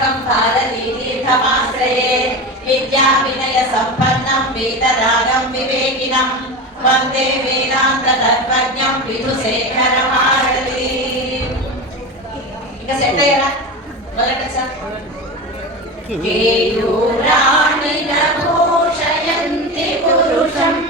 భారతీ తీర్థమాశ్రయే విద్యా వినయ సంపన్నం వేదరాగం వివేకినం. వందే వేదాంత తత్వజ్ఞం విధుశేఖర భారతి ఇంకా సెట్ అయ్యారా? మొదలెట్టచ్చా కేయూరాణి భూషయంతి పురుషం.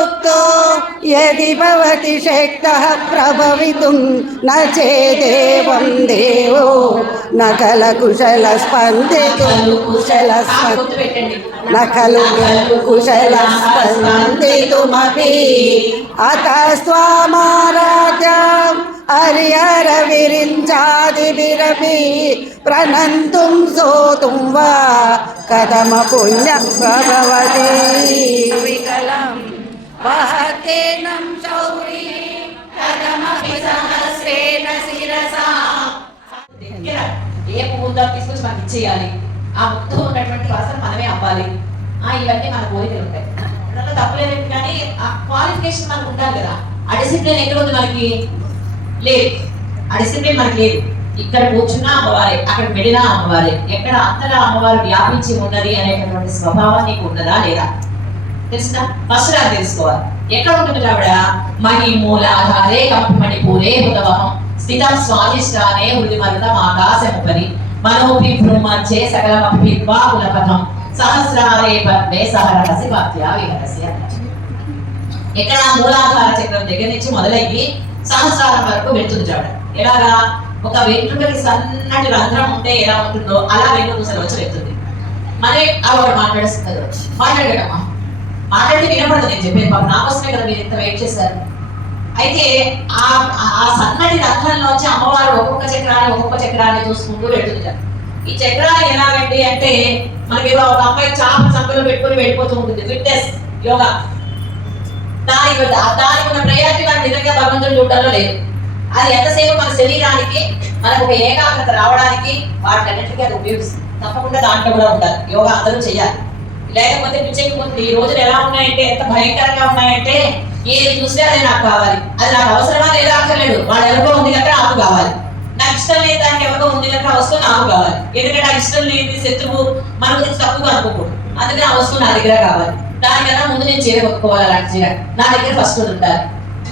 यदि भवति शक्तः प्रभवितुं न चेदेवं देवो न कलकुशलस्पन्दितुं कुशलस्पन्दितुं न खलु कुशलस्पन्दितुमपि अतः स्वामाराध्याम् हरिहरविरिञ्चादिभिरपि प्रणन्तुं सोतुं वा कथमपुण्यं प्रभवति वहतेनं शौरी कथमपि सहस्रेण शिरसा దగ్గర ఏ పువ్వుతో తీసుకొచ్చి మనకి ఇచ్చేయాలి ఆ ముద్దు ఉన్నటువంటి వాసన మనమే అవ్వాలి ఆ ఇవన్నీ మన కోరికలు ఉంటాయి అందులో తప్పలేదు కానీ ఆ క్వాలిఫికేషన్ మనకు ఉండాలి కదా ఆ డిసిప్లిన్ ఎక్కడ ఉంది మనకి లేదు ఆ డిసిప్లిన్ మనకి లేదు ఇక్కడ కూర్చున్నా అమ్మవారే అక్కడ వెళ్ళినా అమ్మవారే ఎక్కడ అంతగా అమ్మవారు వ్యాపించి ఉన్నది అనేటటువంటి స్వభావం నీకు ఉన్నదా లేదా తెలుసా? ఫస్ట్ అది తెలుసుకోవాలి. ఎక్కడ ఉంటుంది ఆవిడ? మణి మూలాధారే కంపిమణి మణిపూరే బుధవహం స్థితం స్వాదిష్టానే హృది మరుతం ఆకాశముపరి. మనోపి భ్రూమచ్చే సకలమపి కులపథం. సహస్రారే పద్మే సహరసి పద్యా విహరసి ఎక్కడ మూలాధార చక్రం దగ్గర నుంచి మొదలయ్యి సహస్రారం వరకు వెళ్తుంది చావిడ ఎలాగా? ఒక వెంట్రుకకి సన్నటి రంధ్రం ఉంటే ఎలా ఉంటుందో అలా వెంట్రుకలు వచ్చి వెళ్తుంది. అవి ఆవిడ మాట్లాడుతుంది మాట్లాడమ్మా మాట్లాడితే వినపడదు నేను చెప్పేది పాపం. నా కదా మీరు ఇంత వెయిట్ చేశారు. అయితే ఆ ఆ- ఆ సన్నటి వచ్చి అమ్మవారు ఒక్కొక్క చక్రాన్ని ఒక్కొక్క చక్రాన్ని చూసుకుంటూ వెళ్తుంటారు. ఈ చక్రాలు ఎలాగండి అంటే మనకి ఏదో ఒక అమ్మాయి చాప సంఖ్యలో పెట్టుకొని వెళ్ళిపోతూ ఉంటుంది. ఫిట్నెస్ యోగా. దానికి దానికి ఉన్న ప్రయారిటీ మనకి నిజంగా భగవంతుడు చూడడంలో లేదు. అది ఎంతసేపు మన శరీరానికి మనకు ఒక ఏకాగ్రత రావడానికి వాటిలన్నింటికీ అది ఉపయోగిస్తుంది. తప్పకుండా దాంట్లో కూడా ఉండాలి. యోగా అందరూ చేయాలి. లేకపోతే పిచ్చెక్కిపోతుంది ఈ రోజులు ఎలా ఉన్నాయంటే ఎంత భయంకరంగా ఉన్నాయంటే ఏది చూస్తే అది నాకు కావాలి. అది నాకు అవసరమా లేదా అక్కర్లేదు. వాళ్ళు ఎవరికో ఉంది కనుక నాకు కావాలి. నాకు ఇష్టం లేదు దానికి ఎవరికో ఉంది కనుక వస్తువు నాకు కావాలి. ఎందుకంటే ఆ ఇష్టం లేని శత్రువు మనకు తప్పుగా అనుకోకూడదు. అందుకని ఆ వస్తువు నా దగ్గర కావాలి. దానికన్నా ముందు నేను చీర కొట్టుకోవాలి అలాంటి చీర. నా దగ్గర ఫస్ట్ ఉండాలి.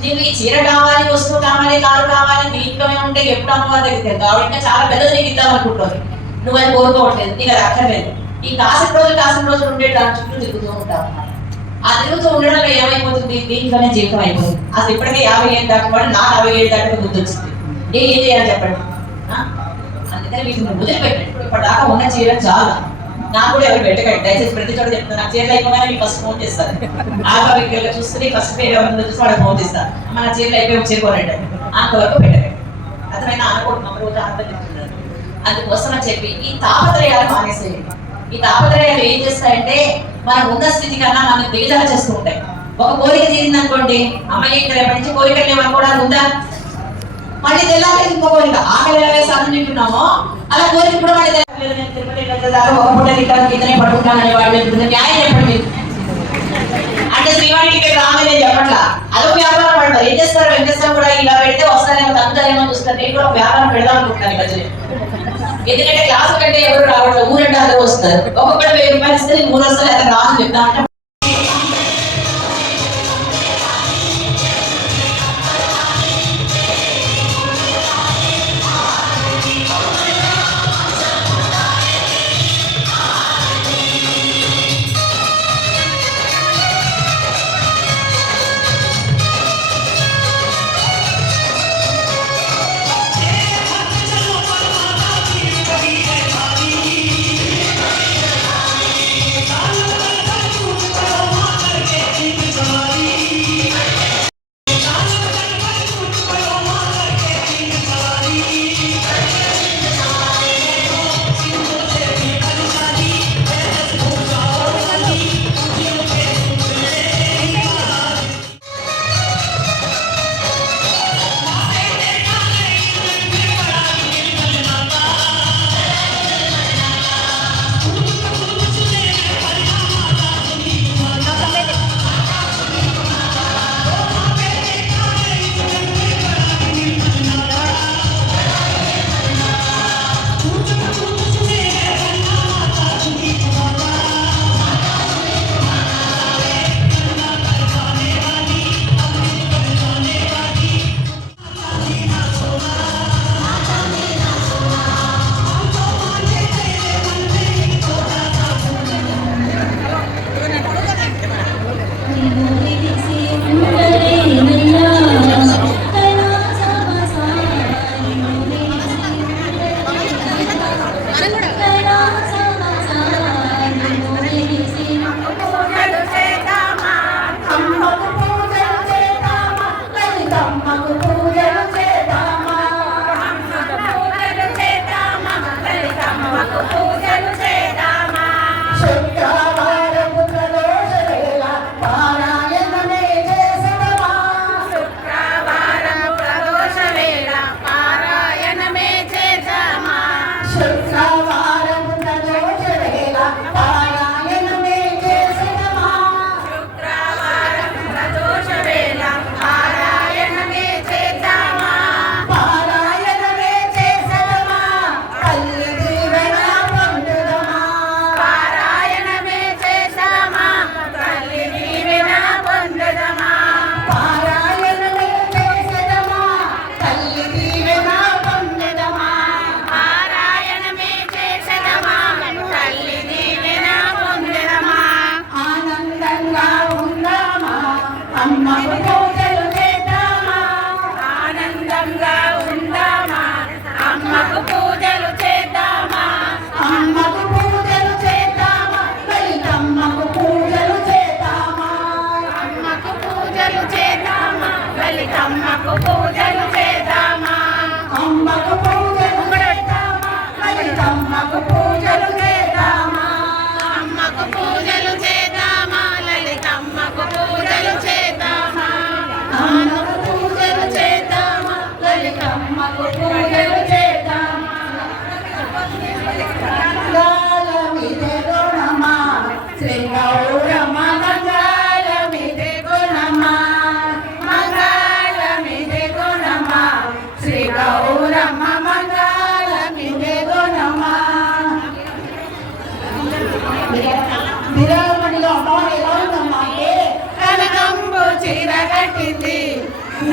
నీకు ఈ చీర కావాలి వస్తువు కావాలి కారు కావాలి నీ ఇంట్లోనే ఉంటే ఎప్పుడు అమ్మవారి దగ్గరికి వెళ్తావు? ఆవిడ ఇంకా చాలా పెద్దది నీకు ఇద్దాం అనుకుంటుంది. నువ్వు అది కోరుకోవట్లేదు. నీకు అది అక్కర్లేదు. ఈ కాసిన రోజులు కాసిన రోజులు ఉండే దాని చుట్టూ తిరుగుతూ ఉంటాం ఆ తిరుగుతూ ఉండడంలో ఏమైపోతుంది? దీంట్లోనే జీవితం అయిపోతుంది. అసలు ఇప్పటికే యాభై ఏళ్ళు దాటుకోవడం నా అరవై ఏళ్ళు దాటుకు బుద్ధి వచ్చింది ఏ ఏం చేయాలి చెప్పండి. అందుకని వీటిని వదిలిపెట్టండి. ఇప్పటిదాకా ఉన్న చీర చాలా. నాకు కూడా ఎవరు పెట్టకండి. దయచేసి ప్రతి చోట చెప్తాను నాకు చీరలు అయిపోగానే మీకు ఫస్ట్ ఫోన్ చేస్తారు. ఆఖరికి చూస్తే ఫస్ట్ పేరు ఎవరిని చూసి వాళ్ళకి ఫోన్ చేస్తారు అమ్మ నా చీరలు అయిపోయి చేరుకోనండి అంతవరకు పెట్టకండి. అతనైనా అనకూడదు. మమ్మల్ని రోజు అర్థం చెప్తున్నారు. అందుకోసం అని చెప్పి ఈ తాపత్రయాలు మానేసేయండి. ఈ తాపత్రయాలు ఏం చేస్తాయంటే మన ఉన్న స్థితి కన్నా మనం దిగజాల చేస్తూ ఉంటాయి ఒక కోరిక తీరింది అనుకోండి అమ్మాయి ఇక్కడ రేపటి నుంచి కోరికలు కూడా ఉందా? మళ్ళీ తెల్లారి ఇంకో కోరిక. ఆకలి ఎలా వేసి అన్నం అలా కోరిక కూడా మళ్ళీ తెల్లారి నేను తిరుపతి ఒక పూట తింటాను ఇతనే పట్టుకుంటానని వాళ్ళు న్యాయం చెప్పండి. తగ్గుతారేమో నేను కూడా వ్యాపారం పెడదాం అనుకుంటున్నాను ఈ మధ్యనే. ఎందుకంటే క్లాస్ కంటే ఎవరు రావట్లేదు. ఊరంటే అందరూ వస్తారు. ఒక్కొక్కటి వెయ్యి రూపాయలు ఇస్తే నేను మూడు వస్తారు అతను రాదు చెప్తా అంటే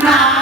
ます。